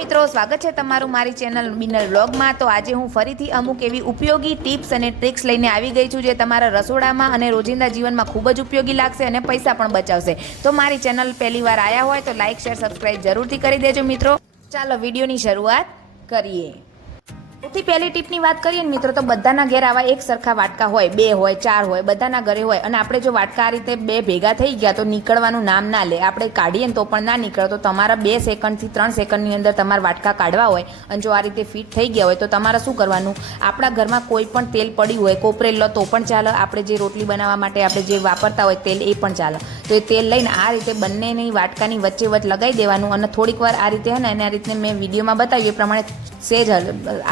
મિત્રો, સ્વાગત છે તમારું મારી ચેનલ બિનલ વ્લોગમાં। તો આજે હું ફરીથી અમુક એવી ઉપયોગી ટિપ્સ અને ટ્રિક્સ લઈને આવી ગઈ છું જે તમારા રસોડામાં અને રોજિંદા જીવનમાં ખૂબ જ ઉપયોગી લાગશે અને પૈસા પણ બચાવશે। તો મારી ચેનલ પહેલી વાર આવ્યા હોય તો લાઇક શેર સબસ્ક્રાઈબ જરૂરથી કરી દેજો મિત્રો। ચાલો વિડીયોની શરૂઆત કરીએ। સૌથી પહેલી ટીપની વાત કરીએ ને મિત્રો, તો બધાના ઘેર આવા એક સરખા વાટકા હોય, 2 હોય 4 હોય, બધાના ઘરે હોય। અને આપણે જો વાટકા આ રીતે 2 ભેગા થઈ ગયા તો નીકળવાનું નામ ના લે। આપણે કાઢીએ ને તો પણ ના નીકળે। તો તમારા 2 સેકન્ડથી 3 સેકન્ડની અંદર તમારા વાટકા કાઢવા હોય અને જો આ રીતે ફિટ થઈ ગયા હોય તો તમારે શું કરવાનું, આપણા ઘરમાં કોઈ પણ તેલ પડ્યું હોય, કોપરેલ તો પણ ચાલે, આપણે જે રોટલી બનાવવા માટે આપણે જે વાપરતા હોય તેલ એ પણ ચાલે। તો એ તેલ લઈને આ રીતે બંનેની વાટકાની વચ્ચે વચ્ચે લગાવી દેવાનું અને થોડીક વાર આ રીતે અને આ રીતે મેં વિડીયોમાં બતાવ્યું એ પ્રમાણે સેજ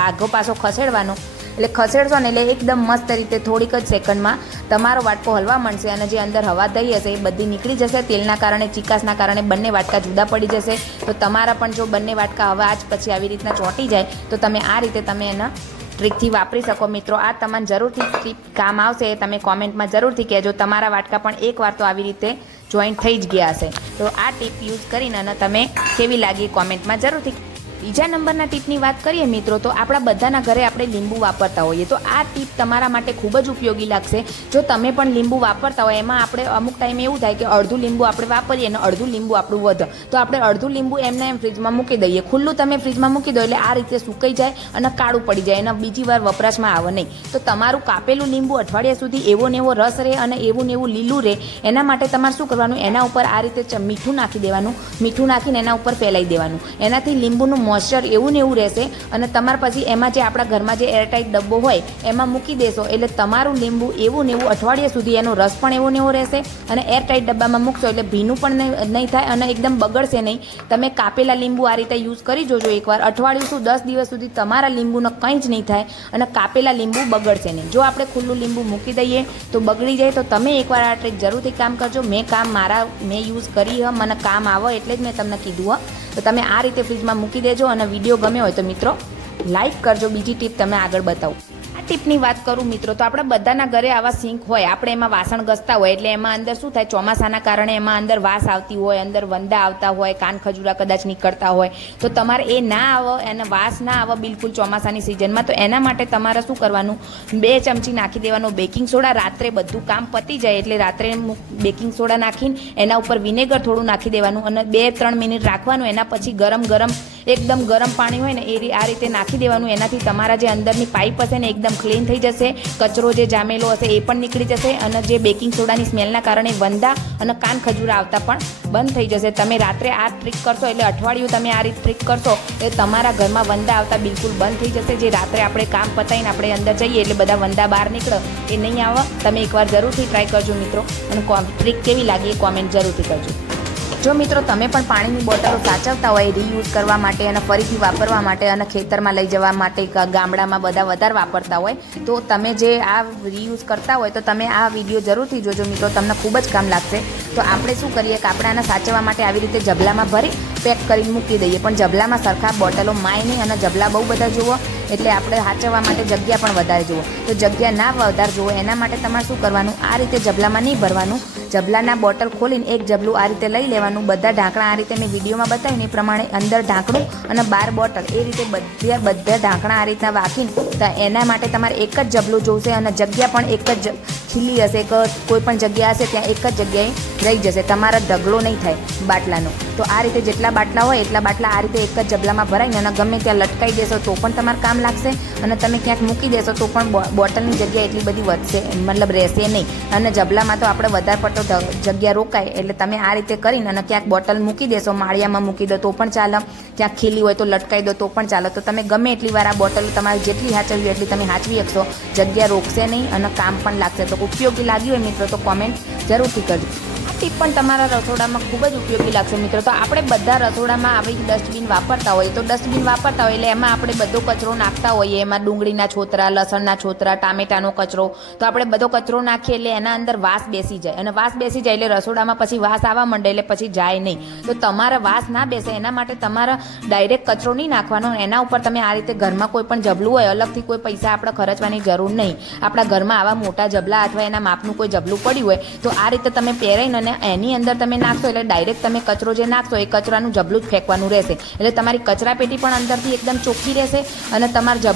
આગો પાછો ખસેડવાનો। એટલે ખસેડશો ને એટલે એકદમ મસ્ત રીતે થોડીક જ સેકન્ડમાં તમારો વાટકો હલવા માંડશે અને જે અંદર હવા થઈ હશે એ બધી નીકળી જશે। તેલના કારણે, ચીકાશના કારણે બંને વાટકા જુદા પડી જશે। તો તમારા પણ જો બંને વાટકા હવે આજ પછી આવી રીતના ચોંટી જાય તો તમે આ રીતે તમે એના ટ્રીકથી વાપરી શકો મિત્રો। આ તમારે જરૂરથી ટ્રીક કામ આવશે, તમે કોમેન્ટમાં જરૂરથી કહેજો। તમારા વાટકા પણ એકવાર તો આવી રીતે જોઈન્ટ થઈ જ ગયા હશે। તો આ ટીપ યુઝ કરીને અને તમે કેવી લાગી કોમેન્ટમાં જરૂરથી। બીજા નંબરના ટીપની વાત કરીએ મિત્રો, તો આપણા બધાના ઘરે આપણે લીંબુ વાપરતા હોઈએ તો આ ટીપ તમારા માટે ખૂબ જ ઉપયોગી લાગશે। જો તમે પણ લીંબુ વાપરતા હોય, એમાં આપણે અમુક ટાઈમ એવું થાય કે અડધું લીંબુ આપણે વાપરીએ અને અડધું લીંબુ આપણું વધે, તો આપણે અડધું લીંબુ એમને એમ ફ્રીજમાં મૂકી દઈએ। ખુલ્લું તમે ફ્રીજમાં મૂકી દો એટલે આ રીતે સુકાઈ જાય અને કાળું પડી જાય અને બીજી વાર વપરાશમાં આવે નહીં। તો તમારું કાપેલું લીંબુ અઠવાડિયા સુધી એવો ને એવો રસ રહે અને એવું ને એવું લીલું રહે, એના માટે તમારે શું કરવાનું, એના ઉપર આ રીતે મીઠું નાખી દેવાનું। મીઠું નાખીને એના ઉપર ફેલાઈ દેવાનું। એનાથી લીંબુનું મોઇસ્ચર એવું ને એવું રહેશે અને તમારે પછી એમાં જે આપણા ઘરમાં જે એરટાઈટ ડબ્બો હોય એમાં મૂકી દેશો એટલે તમારું લીંબુ એવું ને એવું અઠવાડિયા સુધી એનો રસ પણ એવો ને એવો રહેશે અને એરટાઈટ ડબ્બામાં મૂકશો એટલે ભીનું પણ નહીં થાય અને એકદમ બગડશે નહીં। તમે કાપેલા લીંબુ આ રીતે યુઝ કરી જોજો એકવાર, અઠવાડિયું શું 10 દિવસ સુધી તમારા લીંબુનો કંઈ જ નહીં થાય અને કાપેલા લીંબુ બગડશે નહીં। જો આપણે ખુલ્લું લીંબુ મૂકી દઈએ તો બગડી જાય। તો તમે એકવાર આ ટ્રીક જરૂરથી કામ કરજો। મેં યુઝ કરી મને કામ આવે એટલે જ મેં તમને કીધું। તો તમે આ રીતે ફ્રીજમાં મૂકી દેજો અને વિડીયો ગમ્યો હોય તો મિત્રો લાઈક કરજો। બીજી ટીપ તમે આગળ બતાવો। આ ટીપની વાત કરું મિત્રો, તો આપણે બધાના ઘરે આવા સિંક હોય, આપણે એમાં વાસણ ઘસતા હોય એટલે એમાં અંદર શું થાય, ચોમાસાના કારણે એમાં અંદર વાસ આવતી હોય, અંદર વંદા આવતા હોય, કાન ખજૂરા કદાચ નીકળતા હોય, તો તમારે એ ના આવે અને વાસ ના આવે બિલકુલ ચોમાસાની સિઝનમાં। તો એના માટે તમારે શું કરવાનું, 2 ચમચી નાખી દેવાનો બેકિંગ સોડા। રાત્રે બધું કામ પતી જાય એટલે રાત્રે બેકિંગ સોડા નાખીને એના ઉપર વિનેગર થોડું નાખી દેવાનું અને 2-3 મિનિટ રાખવાનું। એના પછી એકદમ ગરમ પાણી હોય ને આ રીતે નાખી દેવાનું। એનાથી તમારા જે અંદરની પાઇપ હશે ને એકદમ ક્લીન થઈ જશે, કચરો જે જામેલો હશે એ પણ નીકળી જશે અને જે બેકિંગ સોડાની સ્મેલના કારણે વંદા અને કાન ખજૂરા આવતા પણ બંધ થઈ જશે। તમે રાત્રે આ ટ્રીક કરશો એટલે અઠવાડિયું તમે આ રીતે ટ્રીક કરશો એટલે તમારા ઘરમાં વંદા આવતા બિલકુલ બંધ થઈ જશે। જે રાત્રે આપણે કામ પતાવીને આપણે અંદર જઈએ એટલે બધા વંદા બહાર નીકળે એ નહીં આવે। તમે એકવાર જરૂરથી ટ્રાય કરજો મિત્રો અને ટ્રીક કેવી લાગી એ કોમેન્ટ જરૂરથી કરજો। જો મિત્રો તમે પણ પાણીની બોટલો સાચવતા હોય રીયુઝ કરવા માટે અને ફરીથી વાપરવા માટે અને ખેતરમાં લઈ જવા માટે, ગામડામાં બધા વધારે વાપરતા હોય, તો તમે જે આ રીયુઝ કરતા હોય તો તમે આ વિડીયો જરૂરથી જોજો મિત્રો, તમને ખૂબ જ કામ લાગશે। તો આપણે શું કરીએ કે આપણે આને સાચવવા માટે આવી રીતે જબલામાં ભરી પેક કરીને મૂકી દઈએ, પણ જબલામાં સરખા બોટલો માય નહીં અને જબલા બહુ બધા જુઓ એટલે આપણે સાચવવા માટે જગ્યા પણ વધારે જુઓ। તો જગ્યા ના વધારે જુઓ એના માટે તમારે શું કરવાનું, આ રીતે જબલામાં નહીં ભરવાનું, જબલાના બોટલ ખોલીને એક જબલું આ રીતે લઈ લેવાનું। બધા ઢાંકણા આ રીતે મેં વિડીયોમાં બતાવ્યું એ પ્રમાણે અંદર ઢાંકણું અને 12 બોટલ એ રીતે બધા ઢાંકણા આ રીતના વાંકીને, તો એના માટે તમારે એક જ જબલું જોઈશે અને જગ્યા પણ એક જ ખીલી હશે કે કોઈ પણ જગ્યા હશે ત્યાં એક જ જગ્યાએ રહી જશે, તમારા ઢગલો નહીં થાય બાટલાનો। તો આ રીતે જેટલા બાટલા હોય એટલા બાટલા આ રીતે એક જ જબલામાં ભરાઈને અને ગમે ત્યાં લટકાઈ દેશો તો પણ તમારે કામ લાગશે અને તમે ક્યાંક મૂકી દેશો તો પણ બોટલની જગ્યા એટલી બધી વધશે, મતલબ રહેશે નહીં અને જબલામાં તો આપણે વધારે પડતો જગ્યા રોકાય। એટલે તમે આ રીતે કરીને અને ક્યાંક બોટલ મૂકી દેશો, માળિયામાં મૂકી દો તો પણ ચાલે, ક્યાંક ખીલી હોય તો લટકાઈ દો તો પણ ચાલે। તો તમે ગમે એટલી વાર આ બોટલ તમારે જેટલી સાચવવી એટલી તમે સાચવી શકશો, જગ્યા રોકશે નહીં અને કામ પણ લાગશે। તો ઉપયોગી લાગ્યું હોય મિત્રો તો કોમેન્ટ જરૂરથી કરજો। ટીપ પણ તમારા રસોડામાં ખૂબ જ ઉપયોગી લાગશે મિત્રો। તો આપણે બધા રસોડામાં આવી ડસ્ટબિન વાપરતા હોઈએ, તો ડસ્ટબિન વાપરતા હોય એટલે એમાં આપણે બધો કચરો નાખતા હોઈએ, એમાં ડુંગળીના છોતરા, લસણના છોતરા, ટામેટાનો કચરો, તો આપણે બધો કચરો નાખીએ એટલે એના અંદર વાસ બેસી જાય અને વાસ બેસી જાય એટલે રસોડામાં પછી વાસ આવવા માંડે એટલે પછી જાય નહીં। તો તમારે વાસ ના બેસે એના માટે તમારે ડાયરેક્ટ કચરો નહીં નાખવાનો, એના ઉપર તમે આ રીતે ઘરમાં કોઈ પણ જબલું હોય, અલગથી કોઈ પૈસા આપણે ખર્ચવાની જરૂર નહીં। આપણા ઘરમાં આવા મોટા જબલા અથવા એના માપનું કોઈ જબલું પડ્યું હોય તો આ રીતે તમે પહેરાઈને અને એની અંદર તમે નાખશો એટલે ડાયરેક્ટ તમે કચરો જે નાખશો એ કચરાનું જબલું જ ફેંકવાનું રહેશે. એટલે તમારી કચરાપેટી પણ અંદરથી એકદમ ચોખ્ખી રહેશે અને તમારા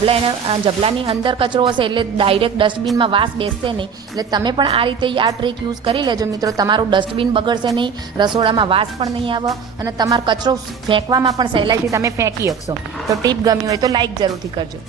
જબલાની અંદર કચરો હશે એટલે ડાયરેક્ટ ડસ્ટબિનમાં વાસ બેસશે નહીં. એટલે તમે પણ આ રીતે આ ટ્રીક યુઝ કરી લેજો મિત્રો. તમારું ડસ્ટબિન બગડશે નહીં, રસોડામાં વાસ પણ નહીં આવે અને તમારો કચરો ફેંકવામાં પણ સહેલાઈથી તમે ફેંકી શકશો. તો ટીપ ગમ્યું હોય તો લાઈક જરૂરથી કરજો.